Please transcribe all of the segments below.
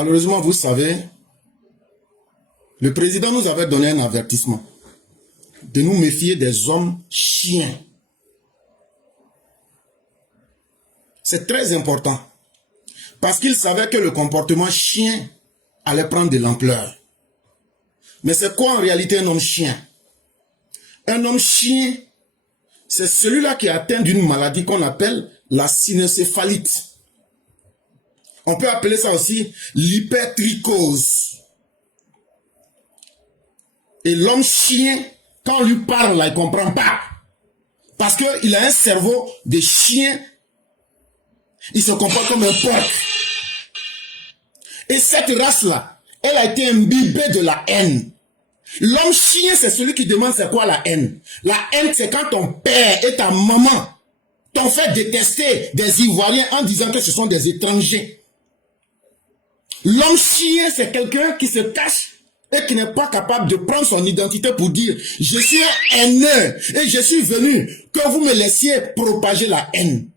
Malheureusement, vous savez, le président nous avait donné un avertissement de nous méfier des hommes chiens. C'est très important. Parce qu'il savait que le comportement chien allait prendre de l'ampleur. Mais c'est quoi en réalité un homme chien? Un homme chien, c'est celui-là qui est atteint d'une maladie qu'on appelle la cynocéphalite. On peut appeler ça aussi l'hypertrichose. Et l'homme chien, quand on lui parle, là, il ne comprend pas. Parce qu'il a un cerveau de chien. Il se comporte comme un porc. Et cette race-là, elle a été imbibée de la haine. L'homme chien, c'est celui qui demande c'est quoi la haine. La haine, c'est quand ton père et ta maman t'ont fait détester des Ivoiriens en disant que ce sont des étrangers. L'homme chien, c'est quelqu'un qui se cache et qui n'est pas capable de prendre son identité pour dire « Je suis un haineux et je suis venu que vous me laissiez propager la haine. »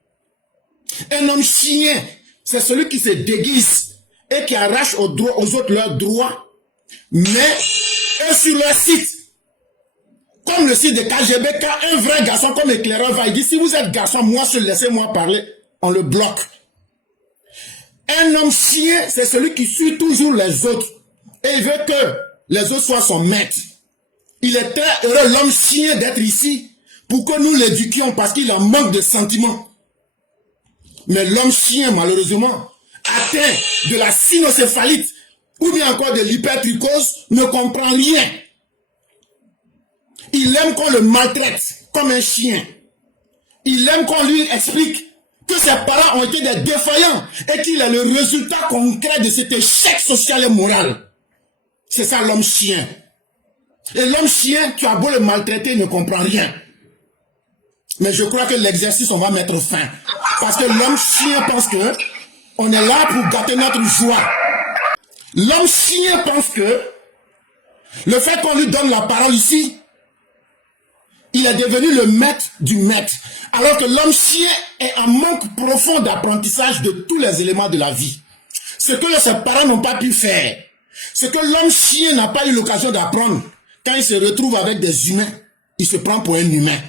Un homme chien, c'est celui qui se déguise et qui arrache aux autres leurs droits. Mais eux sur leur site, comme le site de KGB, quand un vrai garçon comme éclaireur va, il dit, si vous êtes garçon, moi seul, laissez-moi parler, on le bloque. Un homme chien, c'est celui qui suit toujours les autres. Et il veut que les autres soient son maître. Il est très heureux, l'homme chien, d'être ici, pour que nous l'éduquions, parce qu'il a manque de sentiments. Mais l'homme chien, malheureusement, atteint de la cynocéphalite, ou bien encore de l'hypertrichose, ne comprend rien. Il aime qu'on le maltraite comme un chien. Il aime qu'on lui explique que ses parents ont été des défaillants et qu'il est le résultat concret de cet échec social et moral. C'est ça l'homme chien. Et l'homme chien, tu as beau le maltraiter, il ne comprend rien. Mais je crois que l'exercice, on va mettre fin. Parce que l'homme chien pense que on est là pour gâter notre joie. L'homme chien pense que le fait qu'on lui donne la parole ici, il est devenu le maître du maître. Alors que l'homme chien est en manque profond d'apprentissage de tous les éléments de la vie. Ce que ses parents n'ont pas pu faire. Ce que l'homme chien n'a pas eu l'occasion d'apprendre. Quand il se retrouve avec des humains, il se prend pour un humain.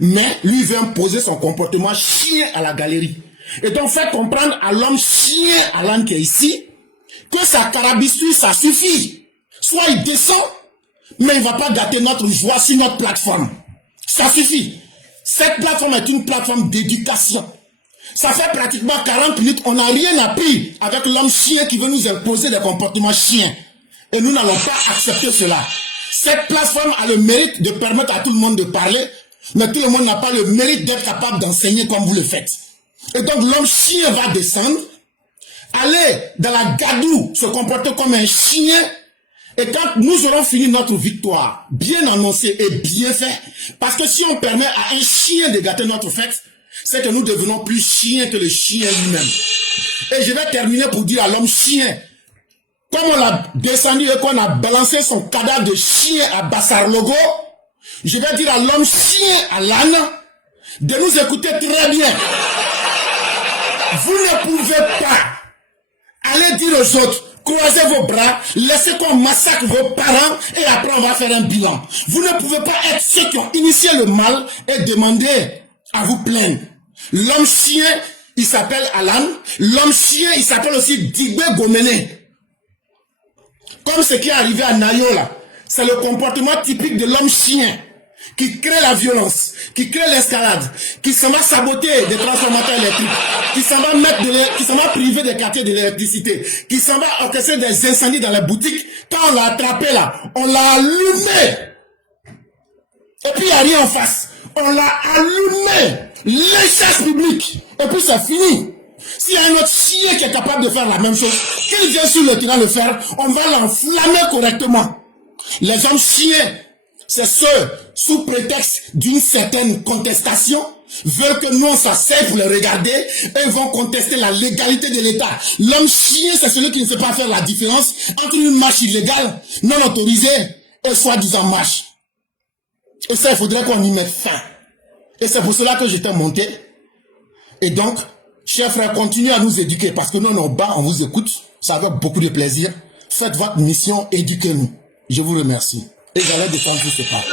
Mais lui veut imposer son comportement chien à la galerie. Et donc faire comprendre à l'homme chien, Alan qui est ici, que sa carabistouille, ça suffit. Soit il descend, mais il ne va pas gâter notre joie sur notre plateforme. Ça suffit. Cette plateforme est une plateforme d'éducation. Ça fait pratiquement 40 minutes, on n'a rien appris avec l'homme chien qui veut nous imposer des comportements chiens. Et nous n'allons pas accepter cela. Cette plateforme a le mérite de permettre à tout le monde de parler, mais tout le monde n'a pas le mérite d'être capable d'enseigner comme vous le faites. Et donc l'homme chien va descendre, aller dans la gadoue, se comporter comme un chien. Et quand nous aurons fini notre victoire, bien annoncée et bien faite, parce que si on permet à un chien de gâter notre fête, c'est que nous devenons plus chiens que le chien lui-même. Et je vais terminer pour dire à l'homme chien, comme on l'a descendu et qu'on a balancé son cadavre de chien à Bassar Logo, je vais dire à l'homme chien, à l'âne, de nous écouter très bien. Vous ne pouvez pas aller dire aux autres, croisez vos bras, laissez qu'on massacre vos parents et après on va faire un bilan. Vous ne pouvez pas être ceux qui ont initié le mal et demander à vous plaindre. L'homme chien, il s'appelle Alan. L'homme chien, il s'appelle aussi Digbe Gomene. Comme ce qui est arrivé à Nayo là. C'est le comportement typique de l'homme chien qui crée la violence, qui crée l'escalade, qui s'en va saboter des transformateurs électriques, qui s'en va priver des quartiers de l'électricité, qui s'en va orchestrer des incendies dans les boutiques. Quand on l'a attrapé là, on l'a allumé. Et puis il n'y a rien en face. On l'a allumé. L'échec public. Et puis c'est fini. S'il y a un autre chien qui est capable de faire la même chose, qu'il vient sur le terrain le faire, on va l'enflammer correctement. Les hommes chiens, c'est ceux, sous prétexte d'une certaine contestation, veulent que nous on s'asseye pour les regarder et vont contester la légalité de l'État. L'homme chien, c'est celui qui ne sait pas faire la différence entre une marche illégale, non autorisée, et soi-disant marche. Et ça, il faudrait qu'on y mette fin. Et c'est pour cela que j'étais monté. Et donc, Chers frères, continuez à nous éduquer parce que nous, on est en bas, on vous écoute. Ça avec beaucoup de plaisir. Faites votre mission, éduquez-nous. Je vous remercie. Et j'allais défendre tout ce pas.